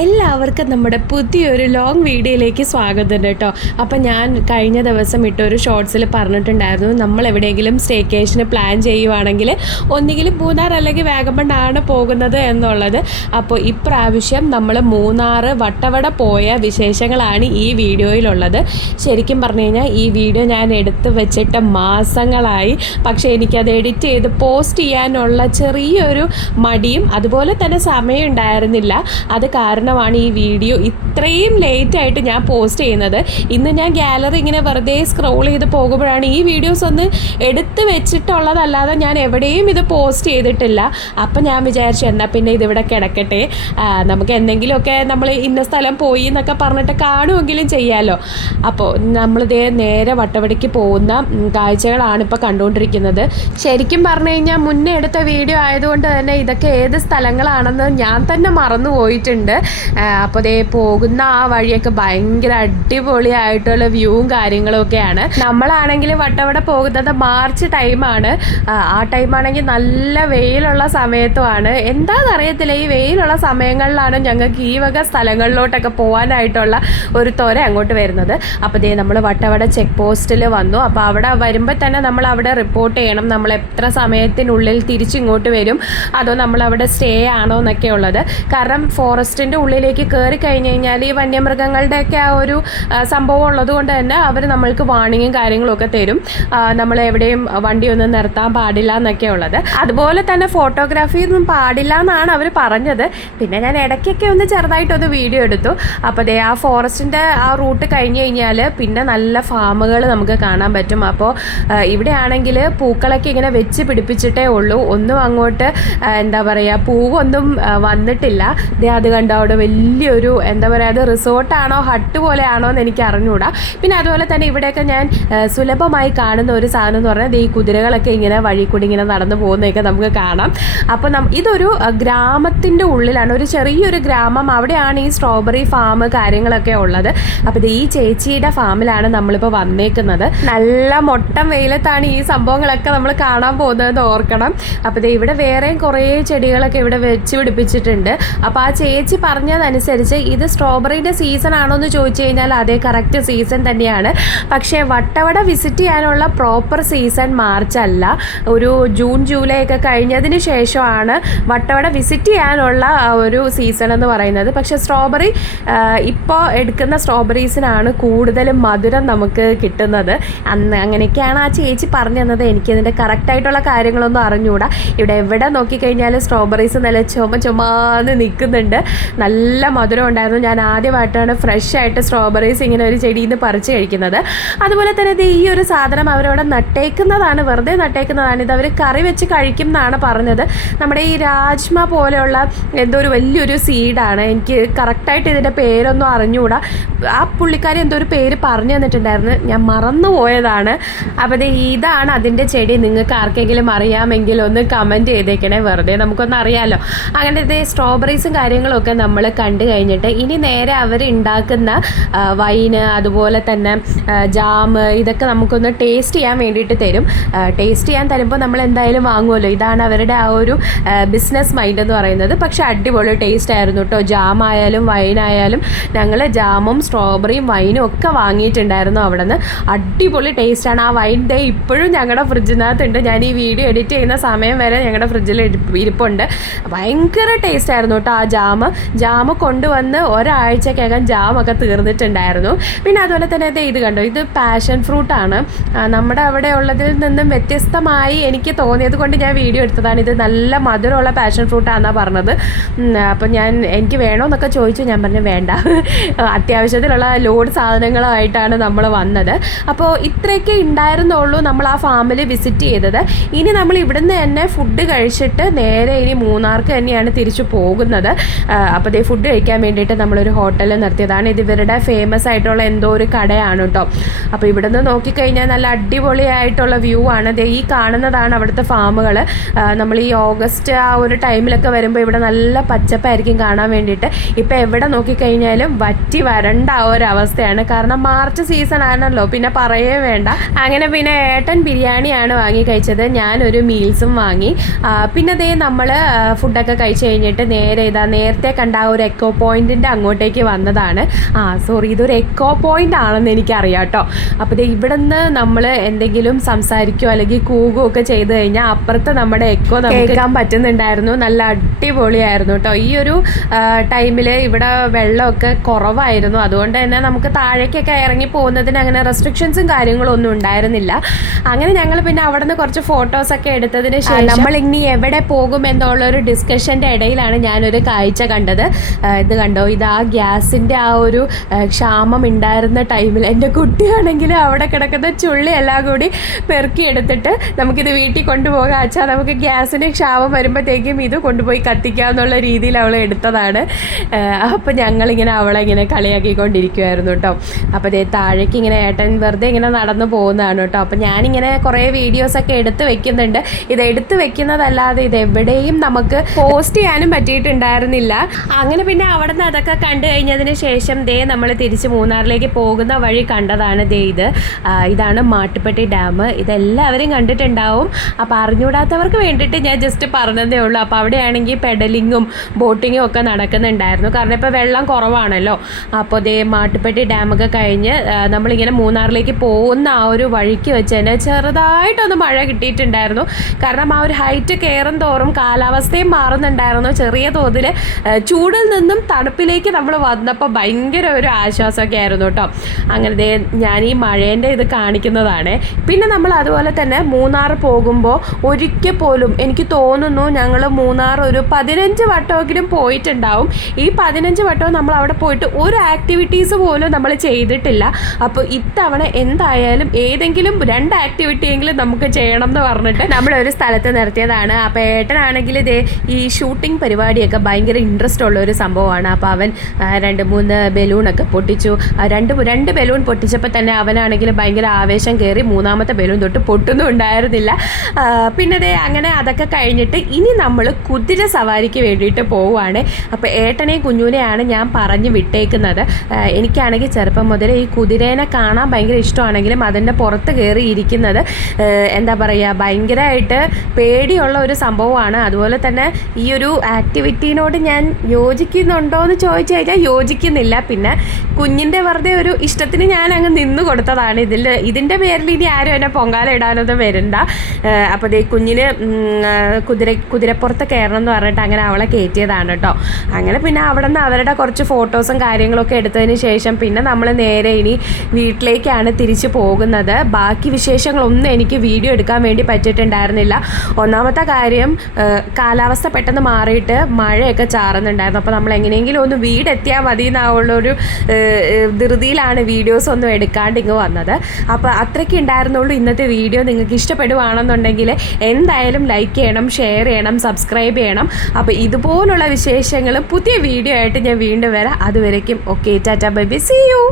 എല്ലാവർക്കും നമ്മുടെ പുതിയൊരു ലോങ് വീഡിയോയിലേക്ക് സ്വാഗതം കേട്ടോ. അപ്പം ഞാൻ കഴിഞ്ഞ ദിവസം ഇട്ടൊരു ഷോർട്സിൽ പറഞ്ഞിട്ടുണ്ടായിരുന്നു, നമ്മൾ എവിടെയെങ്കിലും സ്റ്റേക്കേഷന് പ്ലാൻ ചെയ്യുവാണെങ്കിൽ ഒന്നുകിലും മൂന്നാർ അല്ലെങ്കിൽ വാഗമണ്ണാണ് പോകുന്നത് എന്നുള്ളത്. അപ്പോൾ ഇപ്രാവശ്യം നമ്മൾ മൂന്നാർ വട്ടവട പോയ വിശേഷങ്ങളാണ് ഈ വീഡിയോയിലുള്ളത്. ശരിക്കും പറഞ്ഞു കഴിഞ്ഞാൽ ഈ വീഡിയോ ഞാൻ എടുത്ത് വെച്ചിട്ട് മാസങ്ങളായി, പക്ഷേ എനിക്കത് എഡിറ്റ് ചെയ്ത് പോസ്റ്റ് ചെയ്യാനുള്ള ചെറിയൊരു മടിയും അതുപോലെ തന്നെ സമയം ഉണ്ടായിരുന്നില്ല. അത് കാരണമാണ് ഈ വീഡിയോ ഇത്രയും ലേറ്റായിട്ട് ഞാൻ പോസ്റ്റ് ചെയ്യുന്നത്. ഇന്ന് ഞാൻ ഗാലറി ഇങ്ങനെ വെറുതെ സ്ക്രോൾ ചെയ്ത് പോകുമ്പോഴാണ് ഈ വീഡിയോസ് ഒന്ന് എടുത്ത് വെച്ചിട്ടുള്ളതല്ലാതെ ഞാൻ എവിടെയും ഇത് പോസ്റ്റ് ചെയ്തിട്ടില്ല. അപ്പം ഞാൻ വിചാരിച്ചു എന്നാൽ പിന്നെ ഇതിവിടെ കിടക്കട്ടെ, നമുക്ക് എന്തെങ്കിലുമൊക്കെ നമ്മൾ ഇന്ന സ്ഥലം പോയി എന്നൊക്കെ പറഞ്ഞിട്ട് കാണുമെങ്കിലും ചെയ്യാമല്ലോ. അപ്പോൾ നമ്മളിതേ നേരെ വട്ടവടയ്ക്ക് പോകുന്ന കാഴ്ചകളാണ് ഇപ്പോൾ കണ്ടുകൊണ്ടിരിക്കുന്നത്. ശരിക്കും പറഞ്ഞു കഴിഞ്ഞാൽ മുന്നേ എടുത്ത വീഡിയോ ആയതുകൊണ്ട് തന്നെ ഇതൊക്കെ ഏത് സ്ഥലങ്ങളാണെന്ന് ഞാൻ തന്നെ മറന്നു പോയിട്ടുണ്ട്. അപ്പോൾ ദേ പോകുന്ന ആ വഴിയൊക്കെ ഭയങ്കര അടിപൊളിയായിട്ടുള്ള വ്യൂവും കാര്യങ്ങളും ഒക്കെയാണ്. നമ്മളാണെങ്കിൽ വട്ടവട പോകുന്നത് മാർച്ച് ടൈമാണ്. ആ ടൈമാണെങ്കിൽ നല്ല വെയിലുള്ള സമയത്തുമാണ്. എന്താണെന്നറിയത്തില്ല, ഈ വെയിലുള്ള സമയങ്ങളിലാണ് ഞങ്ങൾക്ക് ഈ വക സ്ഥലങ്ങളിലോട്ടൊക്കെ പോകാനായിട്ടുള്ള ഒരു ത്വര അങ്ങോട്ട് വരുന്നത്. അപ്പോൾ ദേ നമ്മൾ വട്ടവട ചെക്ക് പോസ്റ്റിൽ വന്നു. അപ്പോൾ അവിടെ വരുമ്പോൾ തന്നെ നമ്മൾ അവിടെ റിപ്പോർട്ട് ചെയ്യണം നമ്മൾ എത്ര സമയത്തിനുള്ളിൽ തിരിച്ചിങ്ങോട്ട് വരും, അതോ നമ്മളവിടെ സ്റ്റേ ആണോ എന്നൊക്കെ ഉള്ളത്. കാരണം ഫോറസ്റ്റിൻ്റെ ഉള്ളിലേക്ക് കയറി കഴിഞ്ഞ് കഴിഞ്ഞാൽ ഈ വന്യമൃഗങ്ങളുടെയൊക്കെ ആ ഒരു സംഭവം ഉള്ളത് കൊണ്ട് തന്നെ അവർ നമ്മൾക്ക് വാർണിങ്ങും കാര്യങ്ങളൊക്കെ തരും. നമ്മൾ എവിടെയും വണ്ടിയൊന്നും നിർത്താൻ പാടില്ല എന്നൊക്കെ ഉള്ളത്. അതുപോലെ തന്നെ ഫോട്ടോഗ്രാഫി ഒന്നും പാടില്ല എന്നാണ് അവർ പറഞ്ഞത്. പിന്നെ ഞാൻ ഇടയ്ക്കൊക്കെ ഒന്ന് ചെറുതായിട്ടൊന്ന് വീഡിയോ എടുത്തു. അപ്പോൾ ദേ ആ ഫോറസ്റ്റിൻ്റെ ആ റൂട്ട് കഴിഞ്ഞ് കഴിഞ്ഞാൽ പിന്നെ നല്ല ഫാമുകൾ നമുക്ക് കാണാൻ പറ്റും. അപ്പോൾ ഇവിടെ ആണെങ്കിൽ പൂക്കളൊക്കെ ഇങ്ങനെ വെച്ച് പിടിപ്പിച്ചിട്ടേ ഉള്ളൂ, ഒന്നും അങ്ങോട്ട് എന്താ പറയുക പൂവൊന്നും വന്നിട്ടില്ല. അത് കണ്ടോ, അവിടെ വലിയൊരു എന്താ പറയുക, അത് റിസോർട്ടാണോ ഹട്ട് പോലെയാണോ എന്ന് എനിക്ക് അറിഞ്ഞുകൂടാ. പിന്നെ അതുപോലെ തന്നെ ഇവിടെയൊക്കെ ഞാൻ സുലഭമായി കാണുന്ന ഒരു സാധനം എന്ന് പറഞ്ഞാൽ ഈ കുതിരകളൊക്കെ ഇങ്ങനെ വഴി കൂടി ഇങ്ങനെ നടന്നു പോകുന്നതൊക്കെ നമുക്ക് കാണാം. അപ്പോൾ ഇതൊരു ഗ്രാമത്തിൻ്റെ ഉള്ളിലാണ്, ഒരു ചെറിയൊരു ഗ്രാമം. അവിടെയാണ് ഈ സ്ട്രോബെറി ഫാം കാര്യങ്ങളൊക്കെ ഉള്ളത്. അപ്പോൾ ഈ ചേച്ചിയുടെ ഫാമിലാണ് നമ്മളിപ്പോൾ വന്നേക്കുന്നത്. നല്ല മൊട്ടം വെയിലത്താണ് ഈ സംഭവങ്ങളൊക്കെ നമ്മൾ കാണാൻ പോകുന്നത് ഓർക്കണം. അപ്പോൾ ഇവിടെ വേറെയും കുറേ ചെടികളൊക്കെ ഇവിടെ വെച്ച് പിടിപ്പിച്ചിട്ടുണ്ട്. അപ്പോൾ ആ ചേച്ചി പറഞ്ഞതനുസരിച്ച് ഇത് സ്ട്രോബെറിൻ്റെ സീസൺ ആണോ എന്ന് ചോദിച്ചു കഴിഞ്ഞാൽ അതേ, കറക്റ്റ് സീസൺ തന്നെയാണ്. പക്ഷേ വട്ടവട വിസിറ്റ് ചെയ്യാനുള്ള പ്രോപ്പർ സീസൺ മാർച്ച് അല്ല, ഒരു ജൂൺ ജൂലൈ ഒക്കെ കഴിഞ്ഞതിന് ശേഷമാണ് വട്ടവട വിസിറ്റ് ചെയ്യാനുള്ള ഒരു സീസൺ എന്ന് പറയുന്നത്. പക്ഷേ സ്ട്രോബെറി ഇപ്പോൾ എടുക്കുന്ന സ്ട്രോബെറീസിനാണ് കൂടുതലും മധുരം നമുക്ക് കിട്ടുന്നത്. അങ്ങനെയൊക്കെയാണ് ആ ചേച്ചി പറഞ്ഞു തന്നത്. എനിക്കതിൻ്റെ കറക്റ്റായിട്ടുള്ള കാര്യങ്ങളൊന്നും അറിഞ്ഞുകൂടാ. ഇവിടെ എവിടെ നോക്കിക്കഴിഞ്ഞാൽ സ്ട്രോബെറീസ് നല്ല ചുമാന്ന് നിൽക്കുന്നുണ്ട്. നല്ല മധുരം ഉണ്ടായിരുന്നു. ഞാൻ ആദ്യമായിട്ടാണ് ഫ്രഷ് ആയിട്ട് സ്ട്രോബെറീസ് ഇങ്ങനെ ഒരു ചെടിയിൽ നിന്ന് പറിച്ച് കഴിക്കുന്നത്. അതുപോലെ തന്നെ ഇത് ഈ ഒരു സാധനം അവരവിടെ നട്ടേക്കുന്നതാണ്, വെറുതെ നട്ടേക്കുന്നതാണ്. ഇത് അവർ കറി വെച്ച് കഴിക്കും എന്നാണ് പറഞ്ഞത്. നമ്മുടെ ഈ രാജ്മ പോലെയുള്ള എന്തോ ഒരു വലിയൊരു സീഡാണ്. എനിക്ക് കറക്റ്റായിട്ട് ഇതിൻ്റെ പേരൊന്നും അറിഞ്ഞുകൂടാ. ആ പുള്ളിക്കാരി എന്തോ ഒരു പേര് പറഞ്ഞു തന്നിട്ടുണ്ടായിരുന്നു, ഞാൻ മറന്നു പോയതാണ്. അപ്പോൾ ഇതാണ് അതിൻ്റെ ചെടി. നിങ്ങൾക്ക് ആർക്കെങ്കിലും അറിയാമെങ്കിൽ ഒന്ന് കമൻറ്റ് ചെയ്തേക്കണേ, വെറുതെ നമുക്കൊന്ന് അറിയാമല്ലോ. അങ്ങനെ സ്ട്രോബെറീസും കാര്യങ്ങളൊക്കെ നമ്മൾ കണ്ടു കഴിഞ്ഞിട്ട് ഇനി നേരെ അവർ ഉണ്ടാക്കുന്ന വൈന് അതുപോലെ തന്നെ ജാം ഇതൊക്കെ നമുക്കൊന്ന് ടേസ്റ്റ് ചെയ്യാൻ വേണ്ടിയിട്ട് തരും. ടേസ്റ്റ് ചെയ്യാൻ തരുമ്പോൾ നമ്മൾ എന്തായാലും വാങ്ങുമല്ലോ. ഇതാണ് അവരുടെ ആ ഒരു ബിസിനസ് മൈൻഡ് എന്ന് പറയുന്നത്. പക്ഷേ അടിപൊളി ടേസ്റ്റ് ആയിരുന്നു കേട്ടോ. ജാം ആയാലും വൈനായാലും ഞങ്ങൾ ജാമും സ്ട്രോബെറിയും വൈനും ഒക്കെ വാങ്ങിയിട്ടുണ്ടായിരുന്നു അവിടെ നിന്ന്. അടിപൊളി ടേസ്റ്റാണ്. ആ വൈൻ ഇപ്പോഴും ഞങ്ങളുടെ ഫ്രിഡ്ജിനകത്തുണ്ട്. ഞാൻ ഈ വീഡിയോ എഡിറ്റ് ചെയ്യുന്ന സമയം വരെ ഞങ്ങളുടെ ഫ്രിഡ്ജിൽ ഇരിപ്പുണ്ട്. ഭയങ്കര ടേസ്റ്റ് ആയിരുന്നു കേട്ടോ ആ ജാം കൊണ്ടുവന്ന് ഒരാഴ്ചക്കകം ജാമൊക്കെ തീർന്നിട്ടുണ്ടായിരുന്നു. പിന്നെ അതുപോലെ തന്നെ ഇത് കണ്ടോ, ഇത് പാഷൻ ഫ്രൂട്ടാണ്. നമ്മുടെ അവിടെ ഉള്ളതിൽ നിന്നും വ്യത്യസ്തമായി എനിക്ക് തോന്നിയത് കൊണ്ട് ഞാൻ വീഡിയോ എടുത്തതാണ്. ഇത് നല്ല മധുരമുള്ള പാഷൻ ഫ്രൂട്ടാണെന്നാണ് പറഞ്ഞത്. അപ്പോൾ എനിക്ക് വേണമെന്നൊക്കെ ചോദിച്ചു. ഞാൻ പറഞ്ഞു വേണ്ട, അത്യാവശ്യത്തിലുള്ള ലോഡ് സാധനങ്ങളുമായിട്ടാണ് നമ്മൾ വന്നത്. അപ്പോൾ ഇത്രയൊക്കെ ഉണ്ടായിരുന്നുള്ളൂ നമ്മൾ ആ ഫാമിൽ വിസിറ്റ് ചെയ്തത്. ഇനി നമ്മൾ ഇവിടുന്ന് തന്നെ ഫുഡ് കഴിച്ചിട്ട് നേരെ ഇനി മൂന്നാർക്ക് തന്നെയാണ് തിരിച്ചു പോകുന്നത്. അപ്പോൾ ഫുഡ് കഴിക്കാൻ വേണ്ടിയിട്ട് നമ്മളൊരു ഹോട്ടലിൽ നിർത്തിയതാണ്. ഇത് ഇവരുടെ ഫേമസ് ആയിട്ടുള്ള എന്തോ ഒരു കടയാണ് കേട്ടോ. അപ്പോൾ ഇവിടുന്ന് നോക്കിക്കഴിഞ്ഞാൽ നല്ല അടിപൊളിയായിട്ടുള്ള വ്യൂ ആണ്. ഈ കാണുന്നതാണ് അവിടുത്തെ ഫാമുകൾ. നമ്മൾ ഈ ഓഗസ്റ്റ് ആ ഒരു ടൈമിലൊക്കെ വരുമ്പോൾ ഇവിടെ നല്ല പച്ചപ്പായിരിക്കും കാണാൻ വേണ്ടിയിട്ട്. ഇപ്പോൾ എവിടെ നോക്കിക്കഴിഞ്ഞാലും വറ്റി വരണ്ട ആ ഒരു അവസ്ഥയാണ്. കാരണം മാർച്ച് സീസൺ ആണല്ലോ, പിന്നെ പറയേ വേണ്ട. അങ്ങനെ പിന്നെ ഏട്ടൻ ബിരിയാണിയാണ് വാങ്ങി കഴിച്ചത്, ഞാനൊരു മീൽസും വാങ്ങി. പിന്നെ നമ്മൾ ഫുഡൊക്കെ കഴിച്ച് കഴിഞ്ഞിട്ട് നേരത്തെ നേരത്തെ കണ്ട ആ ഒരു എക്കോ പോയിൻറ്റിൻ്റെ അങ്ങോട്ടേക്ക് വന്നതാണ്. സോറി, ഇതൊരു എക്കോ പോയിൻ്റ് ആണെന്ന് എനിക്കറിയാം കേട്ടോ. അപ്പോൾ ഇവിടെ നിന്ന് നമ്മൾ എന്തെങ്കിലും സംസാരിക്കുകയോ അല്ലെങ്കിൽ കൂകുകയോ ഒക്കെ ചെയ്ത് കഴിഞ്ഞാൽ അപ്പുറത്ത് നമ്മുടെ എക്കോ നമുക്ക് കേൾക്കാൻ പറ്റുന്നുണ്ടായിരുന്നു. നല്ല അടിപൊളിയായിരുന്നു കേട്ടോ. ഈ ഒരു ടൈമിൽ ഇവിടെ വെള്ളമൊക്കെ കുറവായിരുന്നു. അതുകൊണ്ട് തന്നെ നമുക്ക് താഴേക്കൊക്കെ ഇറങ്ങി പോകുന്നതിന് അങ്ങനെ റെസ്ട്രിക്ഷൻസും കാര്യങ്ങളും ഒന്നും ഉണ്ടായിരുന്നില്ല. അങ്ങനെ ഞങ്ങൾ പിന്നെ അവിടെ നിന്ന് കുറച്ച് ഫോട്ടോസൊക്കെ എടുത്തതിന് ശേഷം നമ്മൾ ഇനി എവിടെ പോകും എന്നുള്ളൊരു ഡിസ്കഷൻ്റെ ഇടയിലാണ് ഞാനൊരു കാഴ്ച കണ്ടത്. ഇത് കണ്ടോ, ഇത് ആ ഗ്യാസിൻ്റെ ആ ഒരു ക്ഷാമം ഉണ്ടായിരുന്ന ടൈമിൽ എൻ്റെ കുട്ടിയാണെങ്കിൽ അവിടെ കിടക്കുന്ന ചുള്ളി എല്ലാം കൂടി പെറുക്കി എടുത്തിട്ട് നമുക്കിത് വീട്ടിൽ കൊണ്ടുപോകാം അച്ഛാ, നമുക്ക് ഗ്യാസിന് ക്ഷാമം വരുമ്പോഴത്തേക്കും ഇത് കൊണ്ടുപോയി കത്തിക്കാമെന്നുള്ള രീതിയിൽ അവൾ എടുത്തതാണ്. അപ്പോൾ ഞങ്ങളിങ്ങനെ അവളെ ഇങ്ങനെ കളിയാക്കിക്കൊണ്ടിരിക്കുമായിരുന്നു കേട്ടോ. അപ്പോൾ അതേ താഴേക്ക് ഇങ്ങനെ ഏട്ടൻ വെറുതെ ഇങ്ങനെ നടന്നു പോകുന്നതാണ് കേട്ടോ. അപ്പോൾ ഞാനിങ്ങനെ കുറേ വീഡിയോസൊക്കെ എടുത്ത് വെക്കുന്നുണ്ട്. ഇത് എടുത്ത് വെക്കുന്നതല്ലാതെ ഇത് എവിടെയും നമുക്ക് പോസ്റ്റ് ചെയ്യാനും പറ്റിയിട്ടുണ്ടായിരുന്നില്ല. അങ്ങനെ പിന്നെ അവിടെ നിന്ന് അതൊക്കെ കണ്ടു കഴിഞ്ഞതിന് ശേഷം നമ്മൾ തിരിച്ച് മൂന്നാറിലേക്ക് പോകുന്ന വഴി കണ്ടതാണ് ഇതാണ് മാട്ടുപ്പെട്ടി ഡാം. ഇതെല്ലാവരും കണ്ടിട്ടുണ്ടാവും. അപ്പോൾ അറിഞ്ഞുകൂടാത്തവർക്ക് വേണ്ടിയിട്ട് ഞാൻ ജസ്റ്റ് പറഞ്ഞതേ ഉള്ളൂ. അപ്പോൾ അവിടെയാണെങ്കിൽ പെഡലിങ്ങും ബോട്ടിങ്ങും ഒക്കെ നടക്കുന്നുണ്ടായിരുന്നു. കാരണം ഇപ്പോൾ വെള്ളം കുറവാണല്ലോ. അപ്പോൾ മാട്ടുപ്പെട്ടി ഡാമൊക്കെ കഴിഞ്ഞ് നമ്മളിങ്ങനെ മൂന്നാറിലേക്ക് പോകുന്ന ആ ഒരു വഴിക്ക് വെച്ച് തന്നെ ചെറുതായിട്ടൊന്ന് മഴ കിട്ടിയിട്ടുണ്ടായിരുന്നു. കാരണം ആ ഒരു ഹൈറ്റ് കയറും തോറും കാലാവസ്ഥയും മാറുന്നുണ്ടായിരുന്നു. ചെറിയ തോതിൽ ചൂടിൽ നിന്നും തണുപ്പിലേക്ക് നമ്മൾ വന്നപ്പോൾ ഭയങ്കര ഒരു ആശ്വാസമൊക്കെ ആയിരുന്നു കേട്ടോ. അങ്ങനെ ഞാൻ ഈ മഴേൻ്റെ ഇത് കാണിക്കുന്നതാണ്. പിന്നെ നമ്മൾ അതുപോലെ തന്നെ മൂന്നാർ പോകുമ്പോൾ ഒരിക്കൽ പോലും എനിക്ക് തോന്നുന്നു ഞങ്ങൾ മൂന്നാർ ഒരു 15 വട്ടമെങ്കിലും പോയിട്ടുണ്ടാവും. ഈ 15 വട്ടവും നമ്മൾ അവിടെ പോയിട്ട് ഒരു ആക്ടിവിറ്റീസ് പോലും നമ്മൾ ചെയ്തിട്ടില്ല. അപ്പോൾ ഇത്തവണ എന്തായാലും ഏതെങ്കിലും 2 ആക്ടിവിറ്റിയെങ്കിലും നമുക്ക് ചെയ്യണം എന്ന് പറഞ്ഞിട്ട് നമ്മളൊരു സ്ഥലത്ത് നിർത്തിയതാണ്. അപ്പോൾ ഏട്ടനാണെങ്കിൽ ഈ ഷൂട്ടിംഗ് പരിപാടിയൊക്കെ ഭയങ്കര ഇൻട്രസ്റ്റ് ഉള്ള ഒരു സംഭവമാണ്. അപ്പോൾ അവൻ 2-3 ബലൂണൊക്കെ പൊട്ടിച്ചു. രണ്ട് ബലൂൺ പൊട്ടിച്ചപ്പോൾ തന്നെ അവനാണെങ്കിൽ ഭയങ്കര ആവേശം കയറി 3ാമത്തെ ബലൂൺ തൊട്ട് പൊട്ടൊന്നും ഉണ്ടായിരുന്നില്ല. പിന്നെ അങ്ങനെ അതൊക്കെ കഴിഞ്ഞിട്ട് ഇനി നമ്മൾ കുതിര സവാരിക്ക് വേണ്ടിയിട്ട് പോവുകയാണ്. അപ്പോൾ ഏട്ടനെയും കുഞ്ഞുനെയാണ് ഞാൻ പറഞ്ഞു വിട്ടേക്കുന്നത്. എനിക്കാണെങ്കിൽ ചെറുപ്പം മുതൽ ഈ കുതിരേനെ കാണാൻ ഭയങ്കര ഇഷ്ടമാണെങ്കിലും അതിൻ്റെ പുറത്ത് കയറി ഇരിക്കുന്നത് എന്താ പറയുക, ഭയങ്കരമായിട്ട് പേടിയുള്ള ഒരു സംഭവമാണ്. അതുപോലെ തന്നെ ഈ ഒരു ആക്ടിവിറ്റീനോട് ഞാൻ യോജിക്കുന്നുണ്ടോ എന്ന് ചോദിച്ചു കഴിഞ്ഞാൽ യോജിക്കുന്നില്ല. പിന്നെ കുഞ്ഞിൻ്റെ വെറുതെ ഒരു ഇഷ്ടത്തിന് ഞാൻ അങ്ങ് നിന്ന് കൊടുത്തതാണ്. ഇതിൻ്റെ പേരിൽ ഇനി ആരും എന്നെ പൊങ്കാല ഇടാനൊന്നും വരണ്ട. അപ്പോൾ കുഞ്ഞിന് കുതിരപ്പുറത്ത് കയറണം എന്ന് പറഞ്ഞിട്ട് അങ്ങനെ അവളെ കയറ്റിയതാണ് കേട്ടോ. അങ്ങനെ പിന്നെ അവിടെ നിന്ന് അവരുടെ കുറച്ച് ഫോട്ടോസും കാര്യങ്ങളൊക്കെ എടുത്തതിന് ശേഷം പിന്നെ നമ്മൾ നേരെ ഇനി വീട്ടിലേക്കാണ് തിരിച്ചു പോകുന്നത്. ബാക്കി വിശേഷങ്ങളൊന്നും എനിക്ക് വീഡിയോ എടുക്കാൻ വേണ്ടി പറ്റിയിട്ടുണ്ടായിരുന്നില്ല. ഒന്നാമത്തെ കാര്യം, കാലാവസ്ഥ പെട്ടെന്ന് മാറിയിട്ട് മഴയൊക്കെ ചാറുന്നുണ്ടായിരുന്നു. അപ്പോൾ നമ്മൾ എങ്ങനെയെങ്കിലും ഒന്ന് വീടെത്തിയാൽ മതി എന്നുള്ളൊരു ധൃതിയിലാണ് വീഡിയോസ് ഒന്നും എടുക്കാണ്ട് ഇങ്ങ് വന്നത്. അപ്പോൾ അത്രയ്ക്ക് ഉണ്ടായിരുന്നുള്ളൂ ഇന്നത്തെ വീഡിയോ. നിങ്ങൾക്ക് ഇഷ്ടപ്പെടുവാണെന്നുണ്ടെങ്കിൽ എന്തായാലും ലൈക്ക് ചെയ്യണം, ഷെയർ ചെയ്യണം, സബ്സ്ക്രൈബ് ചെയ്യണം. അപ്പോൾ ഇതുപോലുള്ള വിശേഷങ്ങൾ പുതിയ വീഡിയോ ആയിട്ട് ഞാൻ വീണ്ടും വരാം. അതുവരേക്കും okay, tata bye bye, see U.